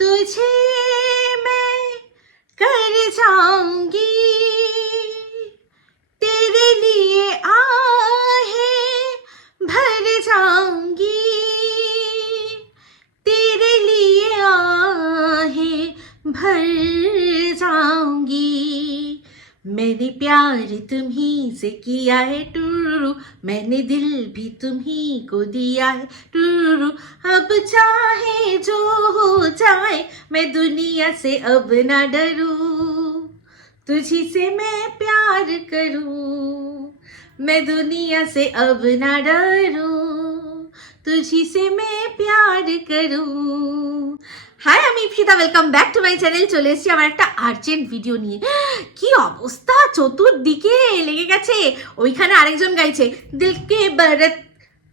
तुझे मैं कर जाऊंगी, तेरे लिए आहें भर जाऊंगी, तेरे लिए आहें भर जाऊंगी। मैंने प्यार तुम्ही से किया है टूरू, मैंने दिल भी तुम्ही को दिया है टूरू। अब चाहे जो हो जाए मैं दुनिया से अब ना डरूं, तुझी से मैं प्यार करूं, मैं दुनिया से अब ना डरूं, तुझी से मैं प्यार करूं। হাই, আমি Ipsita, welcome back to my channel. চলে এসেছি আমার একটা আর্জেন্ট ভিডিও নিয়ে। কি অবস্থা, চতুর্দিকে লেগে গেছে। ওইখানে আরেকজন গাইছে, দিল কে বরত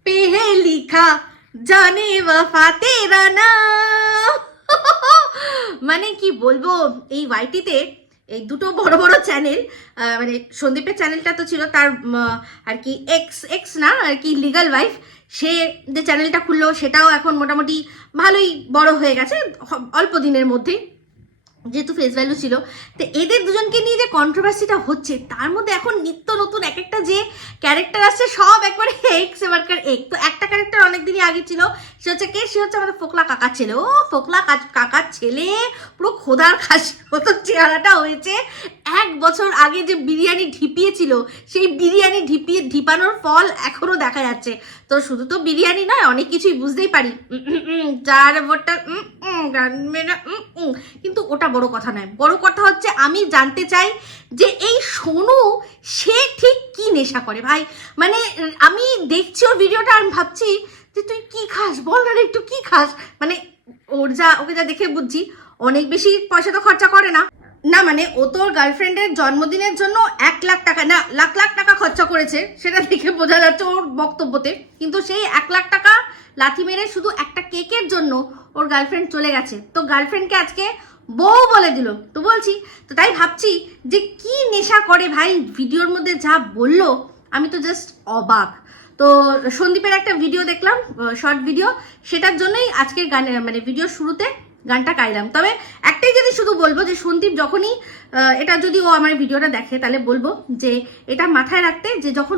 পে হে লিখা জানে ওয়াফা তেরা নাম। মানে কি বলবো, এই ওয়াইটিতে এই দুটো বড় বড় চ্যানেল, মানে সন্দীপের চ্যানেলটা তো ছিল তার আর কি এক্স না আর কি লিগাল ওয়াইফ, সে যে চ্যানেলটা খুললো সেটাও এখন মোটামুটি ভালোই বড় হয়ে গেছে অল্প দিনের মধ্যেই, যেহেতু ফেস ভ্যালু ছিল। তো এদের দুজনকে নিয়ে যে কন্ট্রোভার্সিটা হচ্ছে, তার মধ্যে এখন নিত্য নতুন এক একটা যে ক্যারেক্টার আসছে সব একবারে এক্স এবারকার এক। তো একটা ক্যারেক্টার অনেকদিনই আগে ছিল, সে হচ্ছে কে, সে হচ্ছে আমাদের ফোকলা কাকার ছেলে। ও ফোকলা কাকার ছেলে পুরো খোদার খাসি মতো চেহারাটা হয়েছে। 1 বছর আগে যে বিরিয়ানি ঢিপিয়েছিল, সেই বিরিয়ানি ঢিপানোর ফল এখনো দেখা যাচ্ছে। তো শুধু তো বিরিয়ানি নয়, অনেক কিছুই বুঝতেই পারি, যার ভোটটা কিন্তু ওটা বড় কথা নয়। বড় কথা হচ্ছে আমি জানতে চাই যে এই সোনু সে ঠিক কি নেশা করে ভাই। মানে আমি দেখছি ওর ভিডিওটা, আমি ভাবছি যে তুই কি খাস বল না, একটু কি খাস। মানে ওকে যা দেখে বুঝছি অনেক বেশি পয়সা তো খরচা করে না। না মানে ও তোর গার্লফ্রেন্ডের জন্মদিনের জন্য 1 লাখ টাকা না লাখ লাখ টাকা খরচা করেছে, সেটা দেখে বোঝা যাচ্ছে ওর বক্তব্যতে। কিন্তু সেই 1 লাখ টাকা লাথি মেরে শুধু একটা কেকের জন্য ওর গার্লফ্রেন্ড চলে গেছে। তো গার্লফ্রেন্ডকে আজকে বউ বলে দিল। তো বলছি, তো তাই ভাবছি যে কি নেশা করে ভাই। ভিডিওর মধ্যে যা বললো আমি তো জাস্ট অবাক। তো সন্দীপের একটা ভিডিও দেখলাম, শর্ট ভিডিও, সেটার জন্যই আজকের গানে মানে ভিডিওর শুরুতে গানটা গাইলাম। তবে একটাই যদি শুধু বলবো যে সন্দীপ যখনই এটা যদি ও আমার ভিডিওটা দেখে, তাহলে বলবো যে এটা মাথায় রাখতে, যে যখন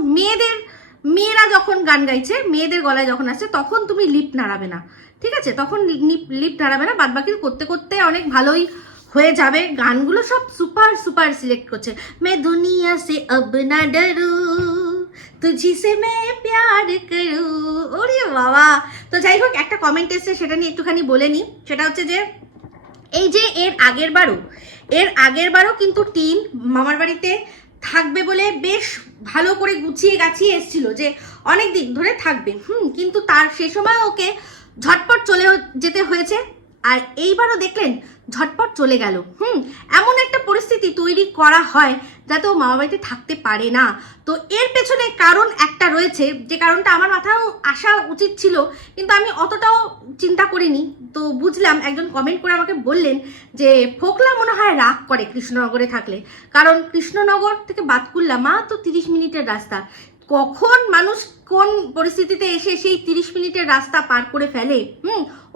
মেয়েরা যখন গান গাইছে, মেয়েদের গলায় যখন আসছে, তখন তুমি লিপ নাড়াবে না, ঠিক আছে? তখন লিপ নাড়াবে না, বাদ বাকি করতে করতে অনেক ভালোই হয়ে যাবে। গানগুলো সব সুপার সুপার সিলেক্ট করছে। मैं दुनिया से अब ना डरूं, तुझी से मैं प्यार करूं। ওরে বাবা। তো যাই হোক, একটা কমেন্ট এসেছে, সেটা নিয়ে একটুখানি বলে নিই। সেটা হচ্ছে যে এই যে এর আগের বারও কিন্তু টিন মামার বাড়িতে থাকবে বলে বেশ ভালো করে গুছিয়ে গাছিয়ে এসেছিল যে অনেক দিন ধরে থাকবে, কিন্তু তার সে সময় ওকে ঝটপট চলে যেতে হয়েছে। আর এইবারও দেখলেন ঝটপট চলে গেল। এমন একটা পরিস্থিতি তৈরি করা হয় যাতে ও মামা বাড়িতে থাকতে পারে না। তো এর পেছনে কারণ একটা রয়েছে, যে কারণটা আমার মাথায় আসা উচিত ছিল, কিন্তু আমি অতটাও চিন্তা করিনি। তো বুঝলাম, একজন কমেন্ট করে আমাকে বললেন যে ফোকলা মনে হয় রাগ করে কৃষ্ণনগরে থাকলে, কারণ কৃষ্ণনগর থেকে বাতকুল্লা মাত্র 30 মিনিটের রাস্তা। কখন মানুষ কোন পরিস্থিতিতে এসে সেই 30 মিনিটের রাস্তা পার করে ফেলে,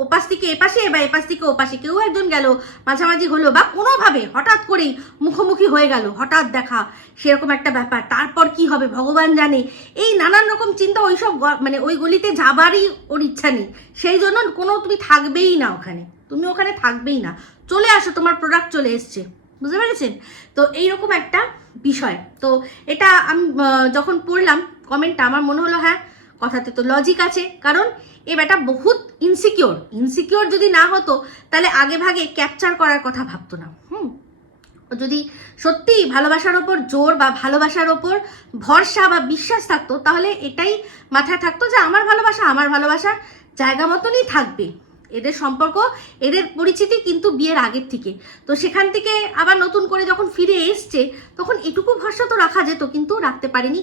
ওপাশ থেকে এপাশে বা এপাশ থেকে ওপাশে কেউ একজন গেল, মাঝামাঝি হলো, বা কোনোভাবে হঠাৎ করেই মুখোমুখি হয়ে গেল, হঠাৎ দেখা, সেরকম একটা ব্যাপার। তারপর কি হবে ভগবান জানে। এই নানান রকম চিন্তা, ওইসব মানে ওই গলিতে যাবারই ওর ইচ্ছা নেই। সেই জন্য তুমি থাকবেই না ওখানে, তুমি ওখানে থাকবেই না, চলে আসো, তোমার প্রোডাক্ট চলে এসছে, বুঝতে পেরেছেন? তো এইরকম একটা বিষয়। তো এটা আমি যখন পড়লাম কমেন্টটা, আমার মনে হলো হ্যাঁ, কথাতে তো লজিক আছে। কারণ এ ব্যাটা বহুত ইনসিকিওর যদি না হতো তাহলে আগে ভাগে ক্যাপচার করার কথা ভাবতো না। যদি সত্যি ভালোবাসার ওপর জোর বা ভালোবাসার ওপর ভরসা বা বিশ্বাস থাকতো, তাহলে এটাই মাথায় থাকতো যে আমার ভালোবাসা জায়গা মতনই থাকবে। এদের সম্পর্ক, এদের পরিচিতি কিন্তু বিয়ের আগের থেকে। তো সেখান থেকে আবার নতুন করে যখন ফিরে এসছে, তখন এটুকু ভরসা তো রাখা যেত, কিন্তু রাখতে পারেনি।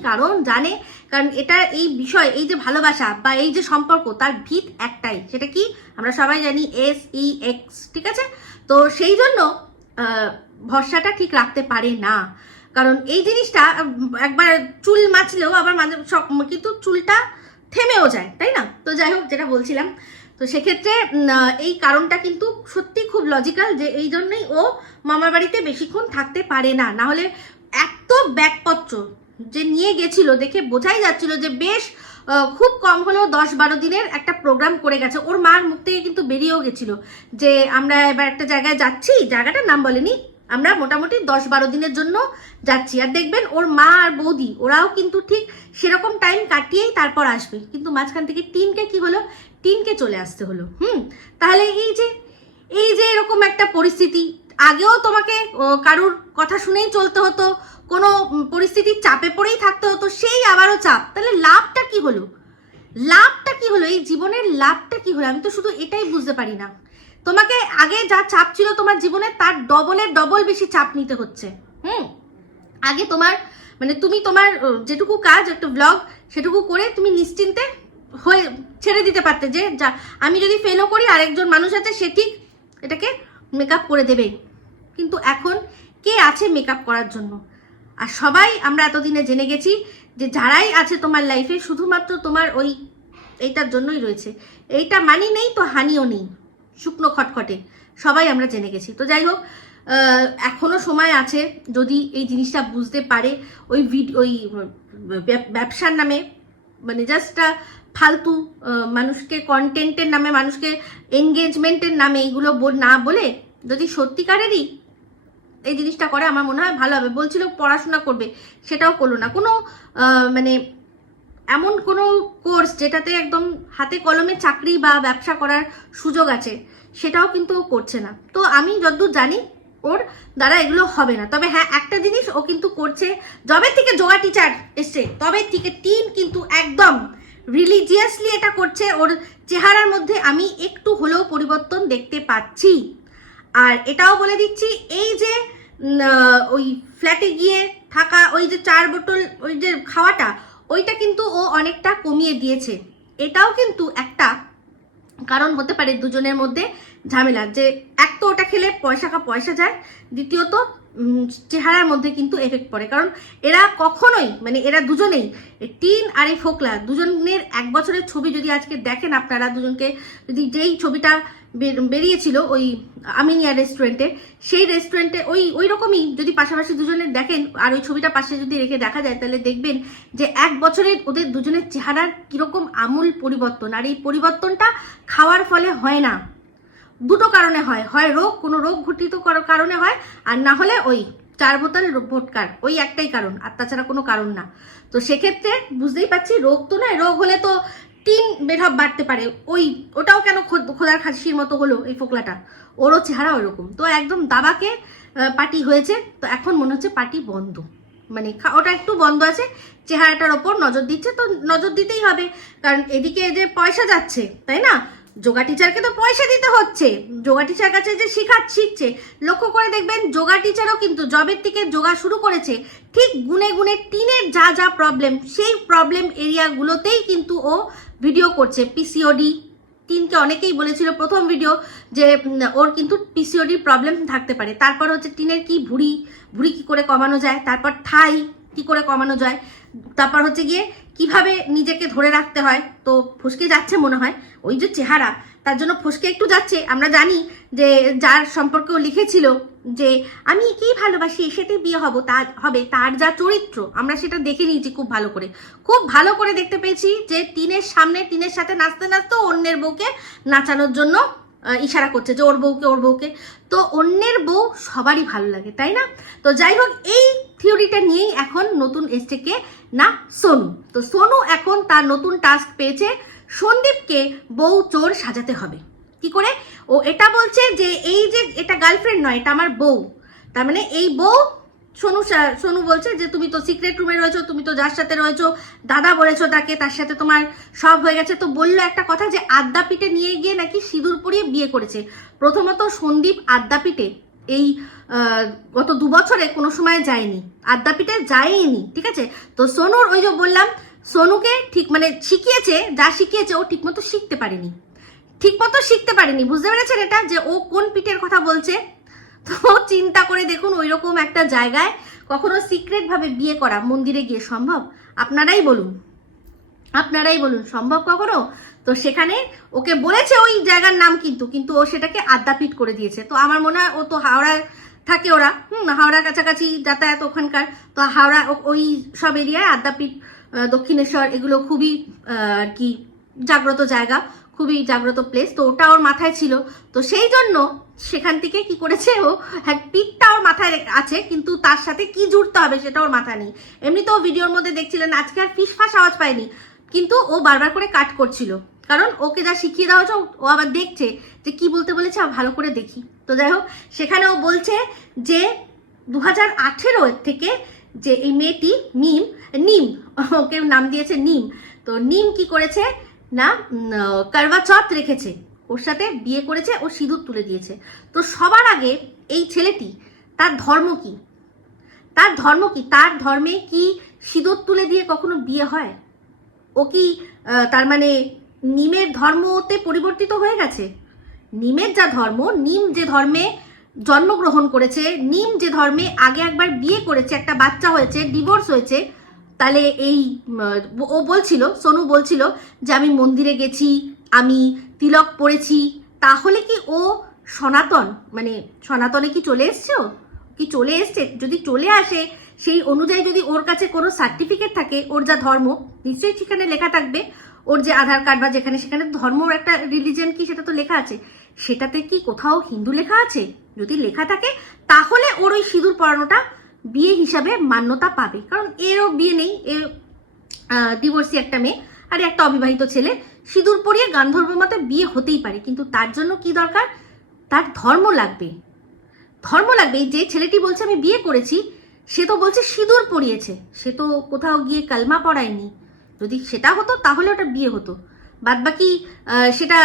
কারণ এটা এই বিষয়, এই যে ভালোবাসা বা এই যে সম্পর্ক, তার ভিত একটাই, সেটা কি আমরা সবাই জানি, SEX, ঠিক আছে? তো সেই জন্য ভরসাটা ঠিক রাখতে পারে না। কারণ এই জিনিসটা একবার চুল মাছলেও আবার মাঝে কিন্তু চুলটা থেমেও যায়, তাই না? তো যাই হোক, যেটা বলছিলাম, তো তো সেক্ষেত্রে এই কারণটা কিন্তু সত্যি খুব লজিক্যাল, যে এই জন্যই ও মামার বাড়িতে বেশিক্ষণ থাকতে পারে না। না হলে এত ব্যাগপত্র যে নিয়ে গেছিল দেখে বোঝাই যাচ্ছিল যে বেশ খুব কম হলেও 10-12 দিনের একটা প্রোগ্রাম করে গেছে। ওর মার মুখ থেকে কিন্তু বেরিয়েও গেছিল যে আমরা এবার একটা জায়গায় যাচ্ছি, জায়গাটার নাম বলেনি, আমরা মোটামুটি 10-12 দিনের জন্য যাচ্ছি। আর দেখবেন ওর মা আর বৌদি ওরাও কিন্তু ঠিক সেরকম টাইম কাটিয়েই তারপর আসবে। কিন্তু মাঝখান থেকে টিনকে কি হলো, টিনকে চলে আসতে হলো। তাহলে এই যে এরকম একটা পরিস্থিতি, আগেও তোমাকে কারুর কথা শুনেই চলতে হতো, কোনো পরিস্থিতির চাপে পড়েই থাকতে হতো, সেই আবারও চাপ। তাহলে লাভটা কি হলো? লাভটা কি হলো? এই জীবনের লাভটা কি হলো? আমি তো শুধু এটাই বুঝতে পারি না। তোমাকে আগে যা চাপ ছিল তোমার জীবনে, তার ডবলের ডবল বেশি চাপ নিতে হচ্ছে। আগে তোমার মানে তুমি তোমার যেটুকু কাজ, একটা ব্লগ, সেটুকু করে তুমি নিশ্চিন্তে হয়ে ছেড়ে দিতে পারতে, যে যা আমি যদি ফেলও করি আরেকজন মানুষ আছে সে ঠিক এটাকে মেকআপ করে দেবে। কিন্তু এখন কে আছে মেকআপ করার জন্য? আর সবাই আমরা এতদিনে জেনে গেছি যে যারাই আছে তোমার লাইফে শুধুমাত্র তোমার ওই এইটার জন্যই রয়েছে। এইটা মানি নেই তো হানিও নেই, শুকনো খটখটে, সবাই আমরা জেনে গেছি। তো যাই হোক, এখনো সময় আছে যদি এই জিনিসটা বুঝতে পারে। ওই ব্যবসার নামে মানে জাস্ট ফালতু মানুষকে কন্টেন্টের নামে, মানুষকে এনগেজমেন্টের নামে এইগুলো না বলে যদি সত্যিকারেরই এই জিনিসটা করে, আমার মনে হয় ভালো হবে। বলছিল পড়াশোনা করবে, সেটাও করলো না। কোনো মানে এমন কোনো কোর্স যেটাতে একদম হাতে কলমে চাকরি বা ব্যবসা করার সুযোগ আছে, সেটাও কিন্তু ও করছে না। তো আমি যতদূর জানি ওর দ্বারা এগুলো হবে না। তবে হ্যাঁ, একটা জিনিস ও কিন্তু করছে, যবে থেকে যোগা টিচার এসছে তবে থেকে টিন কিন্তু একদম রিলিজিয়াসলি এটা করছে। ওর চেহারার মধ্যে আমি একটু হলেও পরিবর্তন দেখতে পাচ্ছি। আর এটাও বলে দিচ্ছি, এই যে ওই ফ্ল্যাটে গিয়ে থাকা, ওই যে 4 বোতল ওই যে খাওয়াটা, ওইটা কিন্তু ও অনেকটা কমিয়ে দিয়েছে। এটাও কিন্তু একটা কারণ হতে পারে দুজনের মধ্যে ঝামেলা, যে এক তো ওটা খেলে পয়সা যায়, দ্বিতীয়ত চেহারার মধ্যে কিন্তু এফেক্ট পড়ে। কারণ এরা কখনোই মানে এরা দুজনেই, টিন আর এই ফোকলা, দুজনের 1 বছরের ছবি যদি আজকে দেখেন আপনারা, দুজনকে যদি যেই ছবিটা বেরিয়েছিল ওই আমিনিয়া রেস্টুরেন্টে, সেই রেস্টুরেন্টে ওই রকমই যদি পাশাপাশি দুজনের দেখেন আর ওই ছবিটা পাশে যদি রেখে দেখা যায়, তাহলে দেখবেন যে 1 বছরে ওদের দুজনের চেহারার কিরকম আমূল পরিবর্তন। আর এই পরিবর্তনটা খাওয়ার ফলে হয় না, দুটো কারণে হয়। হয় রোগ, কোনো রোগ ঘটিত কারণে হয়, আর না হলে ওই 4 বোতল ভোটকার, ওই একটাই কারণ, আর তাছাড়া কোনো কারণ না। তো সেক্ষেত্রে বুঝতেই পারছি রোগ তো নয়, রোগ হলে তো টিন বেঢপ বাড়তে পারে। ওটাও কেন খোদার খাসির মতো হলো এই ফোকলাটা, ওরও চেহারা ওইরকম। তো একদম দাবাকে পার্টি হয়েছে। তো এখন মনে হচ্ছে পার্টি বন্ধ, মানে ওটা একটু বন্ধ আছে, চেহারাটার ওপর নজর দিচ্ছে। তো নজর দিতেই হবে, কারণ এদিকে যে পয়সা যাচ্ছে, তাই না? যোগা টিচারকে তো পয়সা দিতে হচ্ছে, যোগা টিচার কাছে যে শিখছে। লক্ষ্য করে দেখবেন যোগা টিচারও কিন্তু জবের থেকে যোগা শুরু করেছে, ঠিক গুনে গুনে টিনের যা যা প্রবলেম, সেই প্রবলেম এরিয়াগুলোতেই কিন্তু ও ভিডিও করছে। পিসিওডি, টিনকে অনেকেই বলেছিল প্রথম ভিডিও যে ওর কিন্তু পিসিওডির প্রবলেম থাকতে পারে। তারপর হচ্ছে টিনের কি ভুঁড়ি কি করে কমানো যায়, তারপর থাই কি করে কমানো যায়, তারপর হচ্ছে গিয়ে কিভাবে নিজেকে ধরে রাখতে হয়। তো ফসকে যাচ্ছে মনে হয়, ওই যে চেহারা, তার জন্য ফসকে একটু যাচ্ছে। আমরা জানি যে যার সম্পর্কেও লিখেছিল যে আমি একেই ভালোবাসি, সেটাই বিয়ে তার যা চরিত্র, আমরা সেটা দেখে নিয়েছি খুব ভালো করে দেখতে পেয়েছি যে টিনের সামনে টিনের সাথে নাচতে অন্যের বউকে নাচানোর জন্য ইশারা করছে যে ওর বউকে। তো অন্যের বউ সবারই ভালো লাগে, তাই না? তো যাই হোক, এই থিওরিটা নিয়েই এখন নতুন এসছে কে না, সোনু। তো সোনু এখন তার নতুন টাস্ক পেয়েছে, সন্দীপকে বউ চোর সাজাতে হবে। কি করে? ও এটা বলছে যে এই যে এটা গার্লফ্রেন্ড নয়, এটা আমার বউ। তার মানে এই বউ, সোনু বলছে যে তুমি তো সিক্রেট রুমে রয়েছো, তুমি তো যার সাথে রয়েছো দাদা বলেছো তাকে, তার সাথে তোমার সব হয়ে গেছে। তো বললো একটা কথা যে আদ্যাপীঠে নিয়ে গিয়ে নাকি সিঁদুর পরিয়ে বিয়ে করেছে। প্রথমত সন্দীপ আদ্যাপীঠে এই গত 2 বছরে কোনো সময় যায়নি, আদ্যাপীঠে যায়নি, ঠিক আছে? তো সোনুর ওই যে বললাম, সোনুকে ঠিক মানে যা শিখিয়েছে ও ঠিকমতো শিখতে পারেনি, বুঝতে পেরেছেন এটা, যে ও কোন পিঠের কথা বলছে? তো চিন্তা করে দেখুন, ওইরকম একটা জায়গায় কখনো সিক্রেট ভাবে বিয়ে করা মন্দিরে গিয়ে সম্ভব? আপনারাই বলুন। আপনারাই বলুন সম্ভব কখনো? তো সেখানে ওকে বলেছে ওই জায়গার নাম, কিন্তু ও সেটাকে আদ্যাপীঠ করে দিয়েছে। তো আমার মনে হয় ও তো হাওড়ায় থাকে, ওরা হাওড়ার কাছাকাছি যাতায়াত ওখানকার, তো হাওড়া ওই সব এরিয়ায় আদ্যাপীঠ, দক্ষিণেশ্বর এগুলো খুবই আর কি জাগ্রত জায়গা, খুবই জাগ্রত প্লেস। তো ওটা ওর মাথায় ছিল, তো সেই জন্য সেখান থেকে কি করেছে ও, হ্যাঁ পিঠটা ওর মাথায় আছে, কিন্তু তার সাথে কি জুড়তে হবে সেটা ওর মাথায় নেই। এমনি তো ভিডিওর মধ্যে দেখছিলেন আজকে আর ফিসফাস আওয়াজ পায়নি, কিন্তু ও বারবার করে কাট করছিল, কারণ ওকে যা শিখিয়ে দেওয়া হচ্ছে ও আবার দেখছে যে কি বলতে বলেছে, ভালো করে দেখি। তো যাই হোক, সেখানে ও বলছে যে 2018 থেকে যে এই মেয়েটি নিম ওকে নাম দিয়েছে নিম, তো নিম কি করেছে না, করবা চৌথ রেখেছে, ওর সাথে বিয়ে করেছে, ও সিঁদুর তুলে দিয়েছে। তো সবার আগে এই ছেলেটি, তার ধর্ম কি, তার ধর্মে কি সিঁদুর তুলে দিয়ে কখনো বিয়ে হয়? ও কি তার মানে নিমের ধর্মতে পরিবর্তিত হয়ে গেছে? নিমের যা ধর্ম, নিম যে ধর্মে জন্মগ্রহণ করেছে, নিম যে ধর্মে আগে একবার বিয়ে করেছে, একটা বাচ্চা হয়েছে, ডিভোর্স হয়েছে, তাহলে এই ও বলছিল, সোনু বলছিল যে আমি মন্দিরে গেছি, আমি তিলক পড়েছি, তাহলে কি ও সনাতন, মানে সনাতনে কি চলে এসছে? ও কি চলে এসছে? যদি চলে আসে সেই অনুযায়ী যদি ওর কাছে কোনো সার্টিফিকেট থাকে, ওর যা ধর্ম নিশ্চয়ই সেখানে লেখা থাকবে, ওর যে আধার কার্ড বা যেখানে সেখানে ধর্মর একটা রিলিজিয়ন কি সেটা তো লেখা আছে, সেটাতে কি কোথাও হিন্দু লেখা আছে? যদি লেখা থাকে তাহলে ওর ওই সিঁদুর পরানোটা বিয়ে হিসাবে মান্যতা পাবে, কারণ এরও বিয়ে নেই, এ ডিভোর্সি একটা মেয়ে আর একটা অবিবাহিত ছেলে, সিঁদুর পরিয়ে গান্ধর্ব মতে বিয়ে হতেই পারে, কিন্তু তার জন্য কি দরকার? তার ধর্ম লাগবে, যে ছেলেটি বলছে আমি বিয়ে করেছি, সে তো বলছে সিঁদুর পরিয়েছে, সে তো কোথাও গিয়ে কালমা পড়ায়নি। যদি সেটা হতো তাহলে ওটা বিয়ে হতো, বাদ বাকি সেটা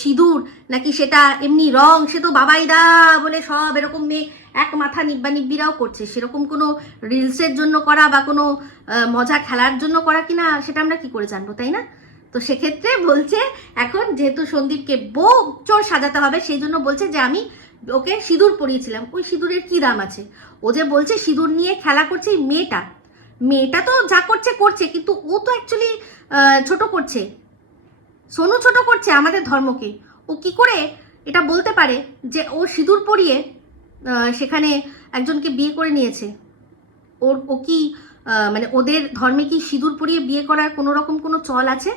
সিঁদুর নাকি সেটা এমনি রং, সে তো বাবাইদা বলে সব এরকম মেয়ে এক মাথা নিব্বানিব্বিরাও করছে, সেরকম কোনো রিলসের জন্য করা বা কোনো মজা খেলার জন্য করা কিনা সেটা আমরা কি করে জানবো, তাই না? তো সেক্ষেত্রে বলছে এখন যেহেতু সন্দীপকে বউ চোর সাজাতে হবে, সেই জন্য বলছে যে আমি ওকে সিঁদুর পরিয়েছিলাম। ওই সিঁদুরের কি দাম আছে? ও যে বলছে সিঁদুর নিয়ে খেলা করছে, এই মেয়েটা তো যা করছে, কিন্তু ও তো অ্যাকচুয়ালি ছোট করছে, সোনু ছোট করছে আমাদের ধর্মকে। ও কি করে এটা বলতে পারে যে ও সিঁদুর পরিয়ে সেখানে একজনকে বিয়ে করে নিয়েছে? ও কি মানে ওদের ধর্মে কি সিঁদুর পরিয়ে বিয়ে করার কোনো রকম কোনো চল আছে?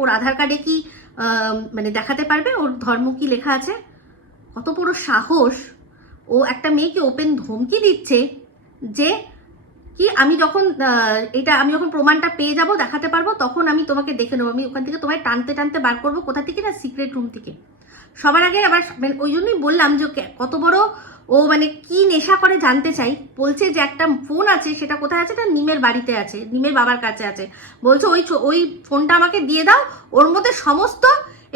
ওর আধার কার্ডে কি মানে দেখাতে পারবে ওর ধর্ম কি লেখা আছে? কত বড় সাহস! ও একটা মেয়েকে ওপেন ধমকি দিচ্ছে যে কি আমি যখন প্রমাণটা পেয়ে যাব, দেখাতে পারবো, তখন আমি তোমাকে দেখে নেবো, আমি ওখান থেকে তোমায় টানতে টানতে বার করবো, কোথা থেকে না, সিক্রেট রুম থেকে। সবার আগে আবার ওই জন্যই বললাম যে কত বড় ও মানে কি নেশা করে জানতে চাই। বলছে যে একটা ফোন আছে, সেটা কোথায় আছে? এটা নিমের বাড়িতে আছে, নিমের বাবার কাছে আছে। বলছে ওই ফোনটা আমাকে দিয়ে দাও, ওর মধ্যে সমস্ত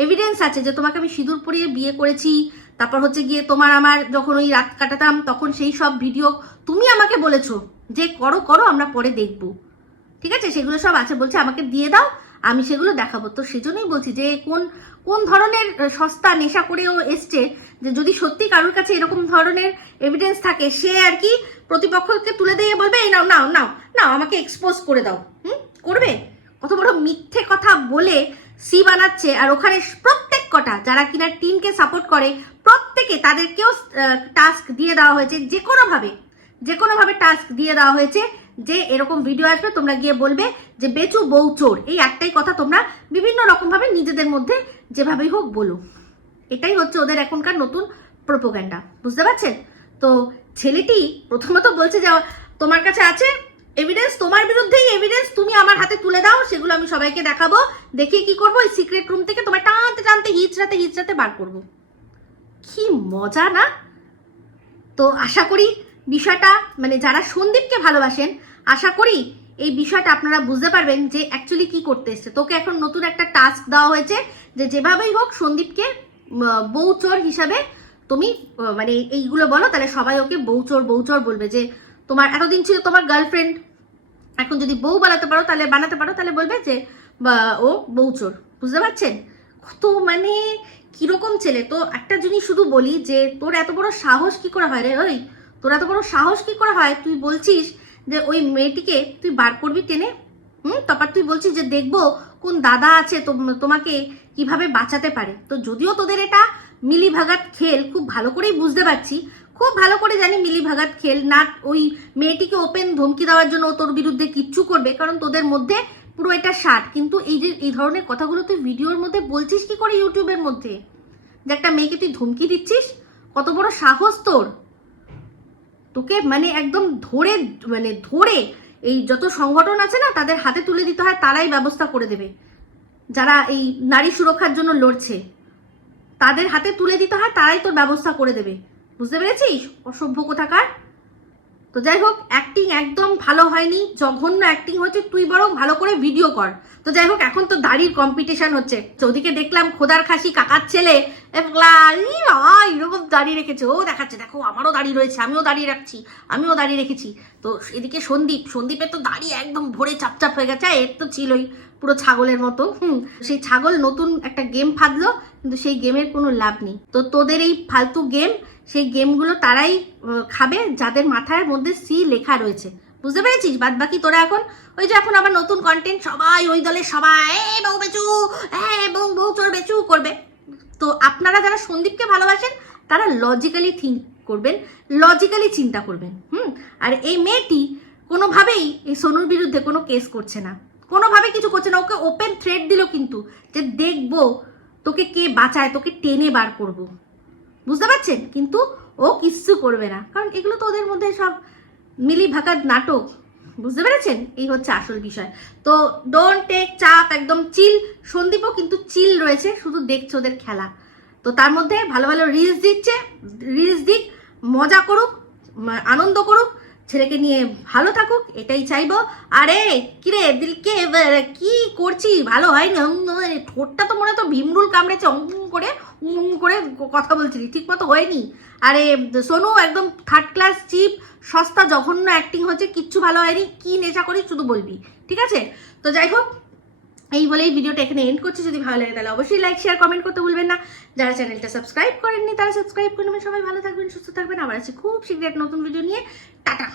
এভিডেন্স আছে যে তোমাকে আমি সিঁদুর পরিয়ে বিয়ে করেছি, তারপর হচ্ছে গিয়ে তোমার আমার যখন ওই রাত কাটাতাম তখন সেই সব ভিডিও তুমি আমাকে বলেছো যে করো আমরা পরে দেখবো, ঠিক আছে, সেগুলো সব আছে। বলছে আমাকে দিয়ে দাও, আমি সেগুলো দেখাবো। তো সেজন্যই বলছি যে কোন ধরনের সস্তা নেশা করেও এসছে, যে যদি সত্যি কারোর কাছে এরকম ধরনের এভিডেন্স থাকে, সে আর কি প্রতিপক্ষকে তুলে দিয়ে বলবে এই নাও আমাকে এক্সপোজ করে দাও। করবে? কত বড় মিথ্যে কথা বলে সি বানাচ্ছে। আর ওখানে প্রত্যেক কটা যারা কিনা টিমকে সাপোর্ট করে, প্রত্যেকে তাদেরকেও টাস্ক দিয়ে দেওয়া হয়েছে, যে কোনোভাবে টাস্ক দিয়ে দেওয়া হয়েছে যে এরকম ভিডিও আসবে, তোমরা গিয়ে বলবে যে বেচু বউ চোর। এই একটাই কথা তোমরা বিভিন্ন রকমভাবে নিজেদের মধ্যে যেভাবেই হোক বলো। এটাই হচ্ছে ওদের এখনকার নতুন প্রোপাগান্ডা, বুঝতে পারছেন? তো ছেলেটি প্রথমত বলছে যে তোমার কাছে আছে এভিডেন্স, তোমার বিরুদ্ধেই এভিডেন্স, তুমি আমার হাতে তুলে দাও, সেগুলো আমি সবাইকে দেখাবো, দেখিয়ে কি করবো, এই সিক্রেট রুম থেকে তোমায় টানতে হিচড়াতে বার করবো। কি মজা না? তো আশা করি বিষয়টা, মানে যারা সন্দীপকে ভালোবাসেন, আশা করি এই বিষয়টা আপনারা বুঝতে পারবেন যে অ্যাকচুয়ালি কি করতে এসছে। তোকে এখন নতুন একটা টাস্ক দেওয়া হয়েছে যে যেভাবেই হোক সন্দীপকে বউ চোর হিসাবে তুমি মানে এইগুলো বলো, তাহলে সবাই ওকে বউ চোর বলবে। যে তোমার এতদিন ছিল তোমার গার্লফ্রেন্ড, এখন যদি বউ বানাতে পারো তাহলে বলবে যে ও বউ চোর। বুঝতে পারছেন কত মানে কিরকম ছেলে? তো একটা জিনিস শুধু বলি যে তোর এত বড় সাহস কি করে হয় রে? তোর এত বড় সাহস কি করে হয়? তুই বলছিস যে ওই মেয়েটিকে তুই বার করবি টেনে, তারপর তুই বলছিস যে দেখবো কোন দাদা আছে তোমাকে কিভাবে বাঁচাতে পারে। তো যদিও তোদের এটা মিলিভাগাত খেল, খুব ভালো করেই বুঝতে পারছি, খুব ভালো করে জানি মিলিভাগাত খেল না, ওই মেয়েটিকে ওপেন ধমকি দেওয়ার জন্য তোর বিরুদ্ধে কিচ্ছু করবে, কারণ তোদের মধ্যে পুরো এটা সাট। কিন্তু এই যে এই ধরনের কথাগুলো তুই ভিডিওর মধ্যে বলছিস কি করে ইউটিউবের মধ্যে, যে একটা মেয়েকে তুই ধমকি দিচ্ছিস? কত বড় সাহস তোর! তোকে মানে একদম ধরে এই যত সংগঠন আছে না তাদের হাতে তুলে দিতে হয়, তারাই ব্যবস্থা করে দেবে। যারা এই নারী সুরক্ষার জন্য লড়ছে তাদের হাতে তুলে দিতে হয়, তারাই তোর ব্যবস্থা করে দেবে। বুঝতে পেরেছিস? অসভ্য কোথাকার। তো যাই হোক, অ্যাক্টিং একদম ভালো হয়নি, জঘন্য অ্যাক্টিং হচ্ছে, তুই বরং ভালো করে ভিডিও কর। তো যাই হোক, এখন তো দাড়ির কম্পিটিশন হচ্ছে। তো ওদিকে দেখলাম খোদার খাসি কাকার ছেলে এরকম দাড়ি রেখেছে, ও দেখাচ্ছে দেখো আমারও দাড়ি রয়েছে, আমিও দাড়ি রাখছি, আমিও দাড়ি রেখেছি। তো এদিকে সন্দীপের তো দাড়ি একদম ভরে চাপচাপ হয়ে গেছে, এর তো ছিলই পুরো ছাগলের মতো। সেই ছাগল নতুন একটা গেম ফাঁদলো, কিন্তু সেই গেমের কোনো লাভ নেই। তো তোদের এই ফালতু গেম, সেই গেমগুলো তারাই খাবে যাদের মাথার মধ্যে সি লেখা রয়েছে। বুঝতে পেরেছিস? বাদ বাকি তোরা এখন ওই যে এখন আবার নতুন কন্টেন্ট, সবাই ওই দলের সবাই বউ বেচু, বউ চোর বেচু করবে। তো আপনারা যারা সন্দীপকে ভালোবাসেন তারা লজিক্যালি থিঙ্ক করবেন, লজিক্যালি চিন্তা করবেন। আর এই মেয়েটি কোনোভাবেই এই সোনুর বিরুদ্ধে কোনো কেস করছে না, কোনোভাবে কিছু করছে না। ওকে ওপেন থ্রেট দিল কিন্তু, যে দেখবো তোকে কে বাঁচায়, তোকে টেনে বার করবো। বুঝতে পারছেন? কিন্তু ও কিচ্ছু করবে না, কারণ এগুলো তো ওদের মধ্যে সব মিলিভাগাত নাটক। বুঝতে পেরেছেন? এই হচ্ছে আসল বিষয়। তো ডোন্ট টেক চাপ, একদম চিল। সন্দীপও কিন্তু চিল রয়েছে, শুধু দেখছে ওদের খেলা। তো তার মধ্যে ভালো ভালো রিলস দিচ্ছে, রিলস দিক, মজা করুক, আনন্দ করুক, ছেলেকে নিয়ে ভালো থাকুক, এটাই চাইবো। আরে কিরে দিলকে কি করছি, ভালো হয় না? ঠোঁটটা তো মনে তো ভীমরুল কামড়েছে, করে কথা বলছিলি, ঠিক মতো হয়নি। আরে সোনু একদম থার্ড ক্লাস চিপ, সস্তা জঘন্য অ্যাক্টিং হচ্ছে, কিচ্ছু ভালো হয়নি। কি নেশা করি শুধু বলবি, ঠিক আছে? তো যাই হোক, এই বলেই ভিডিওটা এখানে এন্ড করছি। যদি ভালো লাগে তাহলে অবশ্যই লাইক শেয়ার কমেন্ট করতে ভুলবেন না। যারা চ্যানেলটা সাবস্ক্রাইব করেননি তারা সাবস্ক্রাইব করে নেবেন। সবাই ভালো থাকবেন, সুস্থ থাকবেন। আবার আছি খুব শীঘ্রই এক নতুন ভিডিও নিয়ে। টাটা।